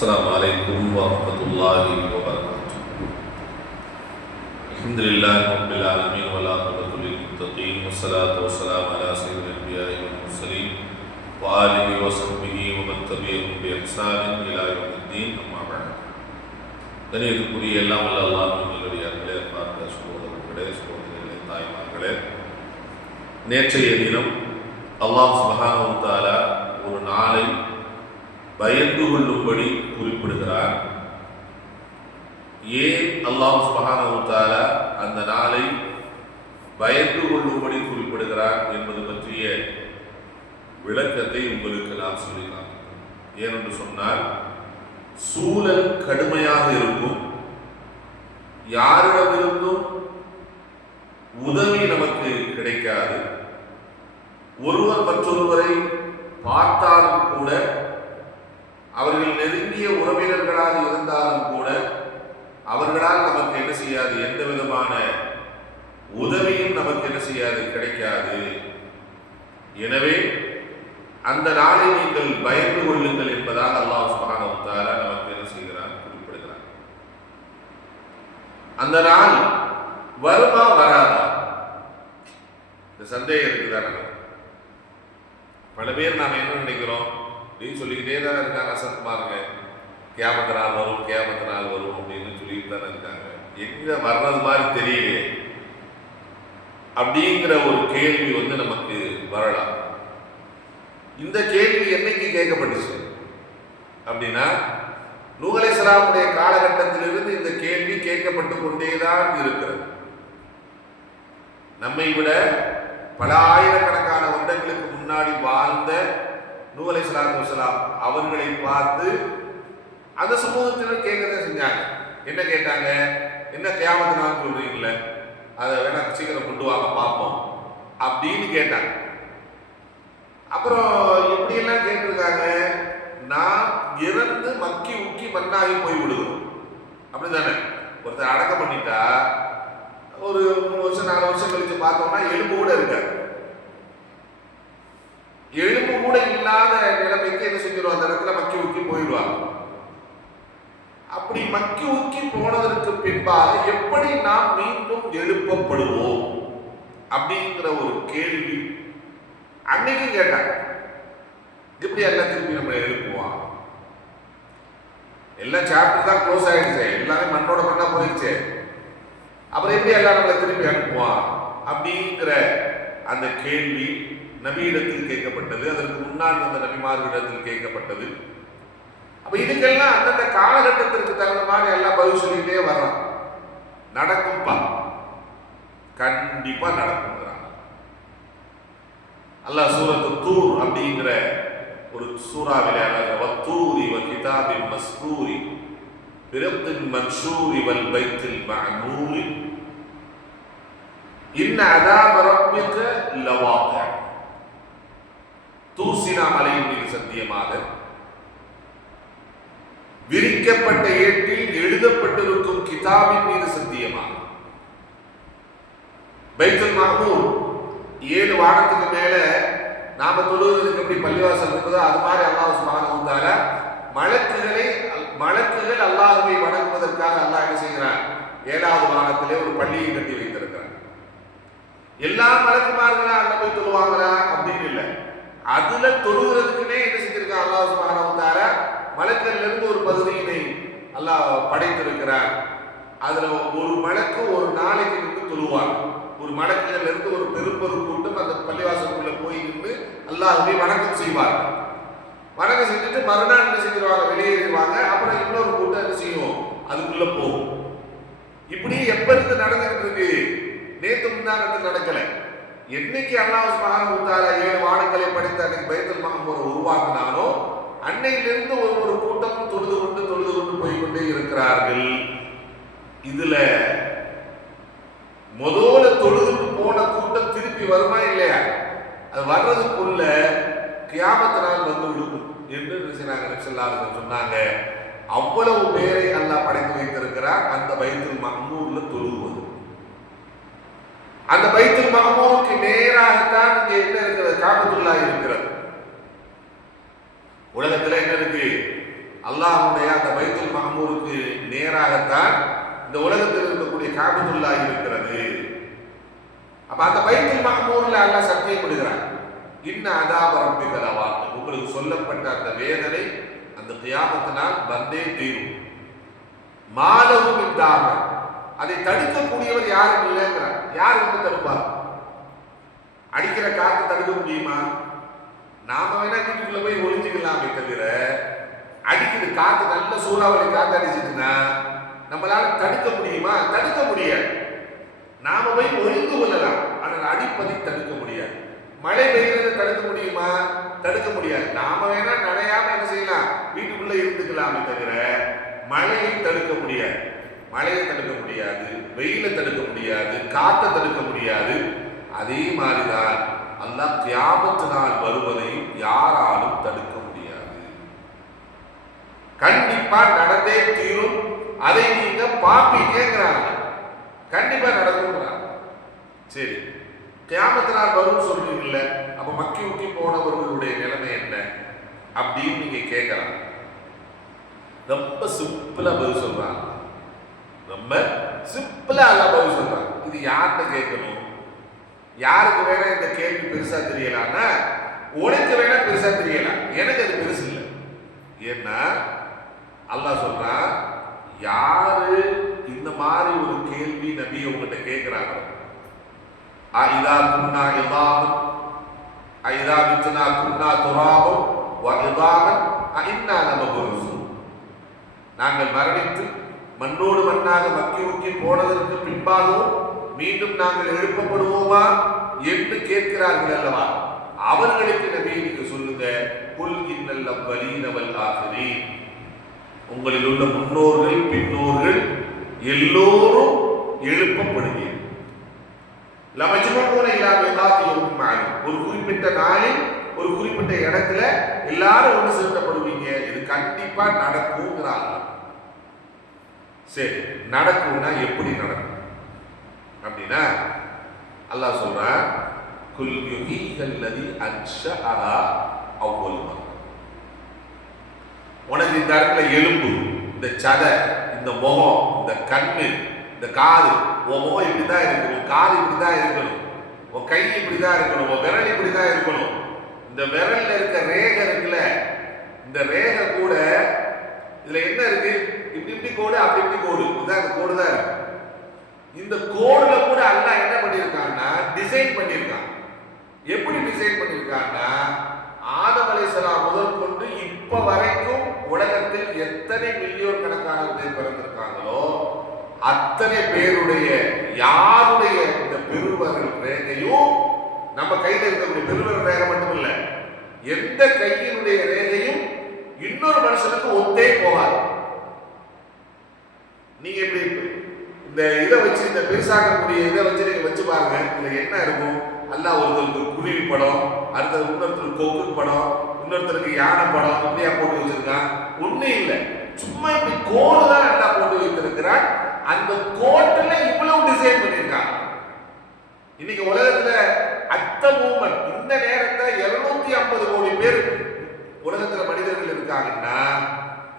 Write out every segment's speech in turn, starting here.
السلام عليكم ورحمة الله وبركاته. الحمد لله رب العالمين والعاقبة للمتقين والصلاة والسلام على سيد الأنبياء والمرسلين وآله وصحبه ومن تبعهم بإحسان إلى يوم الدين. أما بعد. கணியத்துக்குரிய எல்லாம் வல்ல அல்லாஹ்வுடைய பார்த்த சகோதரர்களே சகோதரிகளே தாய்மார்களே, நேற்றைய தினம் அல்லாஹ் சுப்ஹானஹு வ தஆலா ஒரு நாளை பயந்து கொள்ளும்படி குறிப்பிடுகிறார். ஏன் அல்லாஹ் சுப்ஹானஹு வ தஆலா அந்த நாளை பயந்து கொள்ளும்படி குறிப்பிடுகிறார் என்பது பற்றிய விளக்கத்தை உங்களுக்கு நான் சொல்லினார். ஏனென்று சொன்னால், சூழல் கடுமையாக இருக்கும், யாரிடமிருந்தும் உதவி நமக்கு கிடைக்காது, ஒருவர் மற்றொருவரை பார்த்தாலும் கூட, அவர்கள் நெருங்கிய உறவினர்களாக இருந்தாலும் கூட அவர்களால் நமக்கு என்ன செய்யாது, எந்த விதமான உதவியும் நமக்கு என்ன செய்யாது, கிடைக்காது. எனவே அந்த நாளை நீங்கள் பயந்து கொள்ளுங்கள் என்பதாக அல்லாஹ் சுப்ஹானஹு வ தஆலா நமக்கு என்ன செய்கிறார், குறிப்பிடுகிறார். அந்த நாள் வருமா வராதா இந்த சந்தேகம் இருக்குதான். பல பேர் நாம் என்ன நினைக்கிறோம், நீ சொல்லிக்கிட்டே தான் இருக்காங்க அசத்மாருங்க, கியாமத்து நாள் வரும் கியாமத்து நாள் வரும் அப்படின்னு சொல்லிட்டு தானே இருக்காங்க, எங்க வர்றது மாதிரி தெரியலையே அப்படிங்கிற ஒரு கேள்வி நமக்கு வரலாம். இந்த கேள்வி என்னைக்கு கேட்கப்பட்டுச்சு அப்படின்னா, நூஹ் அலைஹிஸ்ஸலாமுடைய காலகட்டத்திலிருந்து இந்த கேள்வி கேட்கப்பட்டு கொண்டேதான் இருக்கிறது. நம்மை விட பல ஆயிரக்கணக்கான வருடங்களுக்கு முன்னாடி வாழ்ந்த நூஹ் அலைஹிஸ்ஸலாத்து வஸ்ஸலாம் அவர்களை பார்த்து அந்த சமூகத்தினர் கேட்கறத செஞ்சாங்க. என்ன கேட்டாங்க, என்ன கியாமத்து நாள் சொல்றீங்களே, அதை வேணா சீக்கிரம் கொண்டு வாங்க பார்ப்போம் அப்படின்னு கேட்டாங்க. அப்புறம் எப்படியெல்லாம் கேட்டிருக்காங்க, நான் இறந்து மக்கி உக்கி மண்ணாகி போய் விடுவோம் அப்படிதானே. ஒருத்தர் அடக்கம் பண்ணிட்டா ஒரு 3 வருஷம் 4 வருஷம் கழிச்சு பார்த்தோம்னா எலும்பு கூட இருக்காது. எலும்பு கூட இல்லாத நிலைமைக்கு என்ன செஞ்சிடும், அந்த இடத்துல மக்கி ஊக்கி போயிடுவாங்க. அப்படி மக்கி ஊக்கி போனதற்கு பின்பாக எப்படி நாம் மீண்டும் எழுப்பப்படுவோம் அப்படிங்கிற ஒரு கேள்வி அன்னைக்கு கேட்டாங்க. எப்படி எல்லாம் திருப்பி நம்ம எழுப்புவோம், எல்லாம் சாப்டர் தான் க்ளோஸ் ஆயிடுச்சு, எல்லாமே மண்ணோட மண்ணா போயிடுச்சு, அப்புறம் எப்படி எல்லாம் நம்மளை திருப்பி அனுப்புவான் அப்படிங்கிற அந்த கேள்வி நபியிடத்தில் கேட்கப்பட்டது. அதற்கு முன்னால் வந்த நபிமார்களிடத்தில் கேட்கப்பட்டது. அப்ப இதுக்கெல்லாம் அந்தந்த காலகட்டத்திற்கு தகுந்த மாதிரி எல்லாம் பதில் சொல்லிட்டே வர்றான். நடக்கும்பா, கண்டிப்பா நடக்கும். அல்லாஹ் சூரத்து தூர் அப்படிங்கிற ஒரு சூறாவிலே வத்தூரி வ கிதாபின் மஸ்கூரி பிரப்தின் மன்ஷூரி வல் பைத்தில் மஅமூரி இன்ன அதாப ரப்பிக லவாक़ி. தூர் சீனா மலையின் மீது சத்தியமாக, விரிக்கப்பட்ட ஏட்டில் எழுதப்பட்டிருக்கும் கிதாபின் மீது சத்தியமாக, பைத்துல் மஅமூர் 7 வானத்துக்கு மேல நாம தொழுவதற்கு எப்படி பள்ளிவாசல் இருக்குதோ அது மாதிரி அல்லாஹ் சுப்ஹானஹு வ தஆலா மலக்குகள் அல்லாஹ்வை வணங்குவதற்காக அல்லாஹ் என்ன செய்கிறார், 7வது வானத்திலே ஒரு பள்ளியை கட்டி வைத்திருக்கிறார். எல்லா மலக்குமார்களும் அங்க போய் தொழுவாங்களா அப்படின்னு இல்லை, அதுல தொழுகிறதுக்குன்னே என்ன செஞ்சிருக்கான் அல்லாஹ் சுப்ஹானஹு வ தஆலா, மலக்குகள்ல இருந்து ஒரு பகுதியினை அல்லாஹ் படைத்திருக்கிறார். அதுல ஒரு மலக்கு ஒரு நாளைக்கு நின்று தொழுவாங்க. ஒரு மலக்குகள்ல இருந்து ஒரு பெரும்பொரு கூட்டம் அந்த பள்ளிவாசலுக்குள்ள போய் நின்று அல்லாஹ்வை வணக்கம் செய்வார்கள். வணக்கம் செஞ்சுட்டு மறுநாள் என்ன செஞ்சிருவாங்க, வெளியேறிடுவாங்க. அப்புறம் இன்னொரு கூட்டம் என்ன செய்யும், அதுக்குள்ள போகும். இப்படி எப்ப இருந்து நடந்துகிட்டு இருக்கு, நேத்து முந்தானத்தில் நடக்கல. என்னைக்கு அல்லாஹ் சுப்ஹானஹு வ தஆலா 7 வானங்களை படைத்து அன்னைக்கு பைத்துல் மஅமூரை உருவாக்கினானோ அன்னையிலிருந்து ஒரு கூட்டம் தொழுது கொண்டு போய் கொண்டே இருக்கிறார்கள். இதுல முதல்ல தொழுதுட்டு போன கூட்டம் திருப்பி வருமா இல்லையா, அது வர்றதுக்குள்ள கியாமத்து நாள் வந்து விடும் என்று சொன்னாங்க. அவ்வளவு பேரை அல்லாஹ் படைத்து வைத்திருக்கிறார் அந்த பைத்துல் மஅமூர்ல தொழுவது. அந்த பைத்துல் மஅமூருக்கு நேராகத்தான் இங்க என்ன இருக்கிறது, காபத்துல்லாஹ் இருக்கிறது. உலகத்துல என்ன இருக்கு, அல்லாஹ்வுடைய அந்த பைத்துல் மஹ்மூருக்கு நேராகத்தான் இந்த உலகத்தில் இருக்கக்கூடிய காபத்துல்லா இருக்கிறது. அப்ப அந்த பைத்துல் மஹ்மூர்ல அல்லாஹ் சத்தியம் விடுகிறார், இன்ன அதாப ரப்பிக லவாक़ி, உங்களுக்கு சொல்லப்பட்ட அந்த வேதனை அந்த கியாமத்தினால் வந்தே தீரும். மாலவும் இல்லாம அதை தடுக்கக்கூடியவர் யாரும் இல்லைங்கிறார். யார் வந்து தடுப்பார்? அடிக்கிற காத்து தடுக்க முடியுமா? நாம வேணா வீட்டுக்குள்ள போய் ஒளிஞ்சுக்கலாமே தவிர, அடிக்குது காத்து, நல்ல சூறாவளி காத்து அடிச்சுட்டுன்னா நம்மளால தடுக்க முடியுமா? தடுக்க முடியாது. நாம போய் ஒளிந்து கொள்ளலாம், ஆனால் அடிப்பதை தடுக்க முடியாது. மழை பெய்யறதை தடுக்க முடியுமா? தடுக்க முடியாது. நாம வேணா நனையாம என்ன செய்யலாம், வீட்டுக்குள்ள இருந்துக்கலாமே தவிர மழையை தடுக்க முடியாது. மழையை தடுக்க முடியாது, வெயிலை தடுக்க முடியாது, காத்தை தடுக்க முடியாது. அதே மாதிரிதான் அல்லாஹ் கியாமத்து நாள் வருவதையும் யாராலும் தடுக்க முடியாது. கண்டிப்பா நடந்தே தீரும். அதை நீங்க பாப்பீங்கிறாங்க. கண்டிப்பா நடக்கும். சரி, கியாமத்து நாள் வரும்னு சொல்றீங்கல்ல, அப்ப மக்கி ஊக்கி போனவர்களுடைய நிலைமை என்ன அப்படின்னு நீங்க கேட்கலாம். ரொம்ப சிம்பிளா பதில் சொல்றாங்க. ரொம்ப சிம்பிளா எல்லாம் பதில் சொல்றாங்க. இது யார்கிட்ட கேட்கணும்? யாருக்கு வேணா இந்த கேள்வி பெருசா தெரியலாம்னா, உனக்கு வேணா பெருசா தெரியலாம், எனக்கு அது பெருசு இல்லை. ஏன்னா அல்லாஹ் சொல்றான், யாரு இந்த மாதிரி ஒரு கேள்வி நபி உங்ககிட்ட கேட்கிறாங்க, ஐதா குன்னா இதாமன் ஐதா மித்னா குன்னா துராபம் வ இதாமன் ஐன்னா நமபுருசு, நாங்கள் மரணித்து மண்ணோடு மண்ணாக மக்கி ஊக்கி போனதற்கு பின்பாகவும் மீண்டும் நாங்கள் எழுப்பப்படுவோமா என்று கேட்கிறார்கள் அல்லவா? அவர்களுக்கு நபி நீங்க சொல்லுங்க, குல் இன்னல் அவ்வலீன வல் ஆகிரீன், உங்களில் உள்ள முன்னோர்கள் பின்னோர்கள் எல்லோரும் எழுப்பப்படுவீர்கள். லமஜ்மூன இலா மிகாத்தி யௌமின் மஅலூம், ஒரு குறிப்பிட்ட நாளில் ஒரு குறிப்பிட்ட இடத்துல எல்லாரும் ஒன்று சேர்க்கப்படுவீங்க. இது கண்டிப்பா நடக்கும்ங்கிறாங்க. சரி, நடக்கும்னா எப்படி நடக்கும் அப்படின்னா அல்லாஹ் சொல்றான், குல் யுஹீஹல்லதி அன்ஷஅஹா அவ்வல் மர்ரா, உனக்கு இந்த இடத்துல எலும்பு, இந்த சதை, இந்த முகம், இந்த கண்ணு, இந்த காது, உன் முகம் இப்படிதான் இருக்கணும், உன் காது இப்படிதான் இருக்கணும், உன் கை இப்படிதான் இருக்கணும், உன் விரல் இப்படிதான் இருக்கணும். இந்த விரல்ல இருக்க ரேகை இருக்குல்ல, இந்த ரேகை கூட இதுல என்ன இருக்கு, இப்படி இப்படி கோடு அப்படி இப்படி கோடு, இதுதான் இந்த கோடு தான் இருக்கு. இந்த கோடுல கூட அல்லாஹ் என்ன பண்ணியிருக்கான்னா டிசைன் பண்ணியிருக்கான். எப்படி டிசைன் பண்ணியிருக்கான்னா, ஆதம் அலைஹிஸ்ஸலாம் முதல் கொண்டு இப்ப வரைக்கும் உலகத்தில் எத்தனை மில்லியன் கணக்கான பேர் பிறந்திருக்காங்களோ அத்தனை பேருடைய யாருடைய இந்த பெருவரல் ரேகையும், நம்ம கையில் இருக்கக்கூடிய பெருவரல் ரேகை மட்டும் இல்ல, எந்த கையினுடைய ரேகையும் இன்னொரு மனுஷனுக்கு ஒத்தே போகாது. நீங்க எப்படி இந்த இதை வச்சு, இந்த பெருசாக்கக்கூடிய இதை வச்சு நீங்க வச்சு பாருங்க, இதுல என்ன இருக்கும்? அல்லாஹ் ஒருத்தருக்கு குருவி படம், அடுத்தது இன்னொருத்தருக்கு கொக்கு படம், இன்னொருத்தருக்கு யானை படம், இப்படியா போட்டு வச்சிருக்கான். ஒண்ணும் இல்லை, சும்மா இப்படி கோடு தான் அல்லாஹ் போட்டு வைத்திருக்கிறான். அந்த கோட்டுல இவ்வளவு டிசைன் பண்ணியிருக்காங்க. இன்னைக்கு உலகத்துல அத்த மூமெண்ட், இந்த நேரத்துல 250 கோடி பேர் உலகத்துல மனிதர்கள் இருக்காங்கன்னா,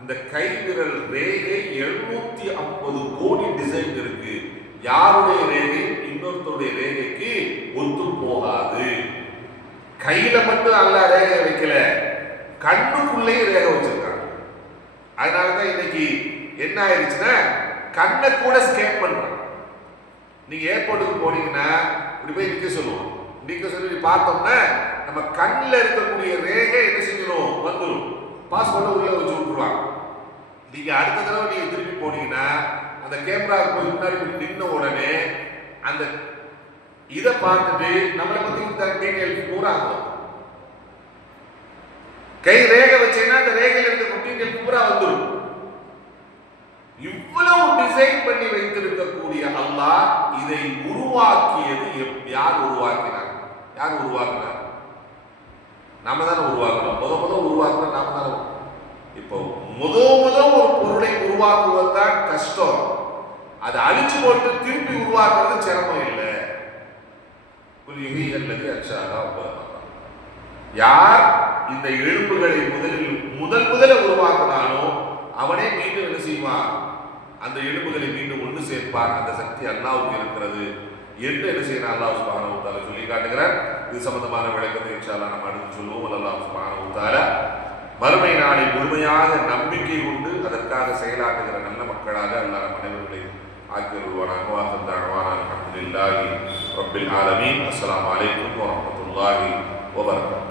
இந்த கைவிரல் ரேகை 750 கோடி டிசைன் இருக்கு. யாருடைய ரேகை இன்னொருத்தருடைய ரேகைக்கு ஒத்து போகாது. கையில மட்டும் அல்லாஹ் ரேகை வைக்கல, கண்ணுக்குள்ளேயும் ரேகை வச்சிருக்காங்க. அதனாலதான் இன்னைக்கு என்ன ஆயிடுச்சுன்னா, கண்ணை கூட ஸ்கேன் பண்றாங்க. நீங்க ஏர்போர்ட்டுக்கு போனீங்கன்னா இப்படி போய் நிக்க சொல்லுவோம், நிக்க சொல்லி பார்த்தோம்னா நம்ம கண்ணில் இருக்கக்கூடிய ரேகை என்ன செய்யணும், வந்துடும். பாஸ்போர்ட்டை உள்ள வச்சு விட்டுருவாங்க. நீங்க அடுத்த தடவை நீங்க திருப்பி போனீங்கன்னா அந்த கேமராவுக்கு போய் முன்னாடி நின்ன உடனே அந்த இதை பார்த்துட்டு நம்மளை பத்தி டீடைல் பூரா ஆகும். கை ரேகை வச்சீங்கன்னா அந்த ரேகையில் இருக்க டீடைல் பூரா வந்துடும். இவ்வளவு டிசைன் பண்ணி வைத்திருக்கக்கூடிய அல்லாஹ் இதை உருவாக்கியது யார் உருவாக்கினார்? யார் உருவாக்கினார்? நாம தானே உருவாக்கணும். முத உருவாக்குனா நாம தானே. இப்போ முத ஒரு பொருளை உருவாக்குவது தான் கஷ்டம். அதை அழிச்சு போட்டு திருப்பி உருவாக்குறது சிரமம் இல்லை. யார் இந்த எலும்புகளை முதல்ல உருவாக்குனானோ அவனே மீண்டும் என்ன செய்வான், அந்த எலும்புகளை மீண்டும் ஒன்று சேர்ப்பான். அந்த சக்தி அல்லாஹ்வுக்கு இருக்கிறது என்று என்ன செய்யறான் அல்லாஹ் சுப்ஹானஹு வ தஆலா சொல்லி காட்டுகிறார். இது சம்பந்தமான விளக்கத்தை இன்ஷா அல்லாஹ் நம்ம அடுத்து சொல்லுவோம். அல்லாஹ் சுப்ஹானஹு வ தஆலா மறுமை நாளை முழுமையாக நம்பிக்கை கொண்டு அதற்காக செயலாற்றுகிற நல்ல மக்களாக அல்லாஹ் நம் அனைவர்களை ஆக்கியருள்வானாக. வாஹிர் தஅவானா அல்ஹம்துலில்லாஹி ரப்பில் ஆலமீன். அஸ்ஸலாமு அலைக்கும் வரஹ்மத்துல்லாஹி வபரகாத்துஹு.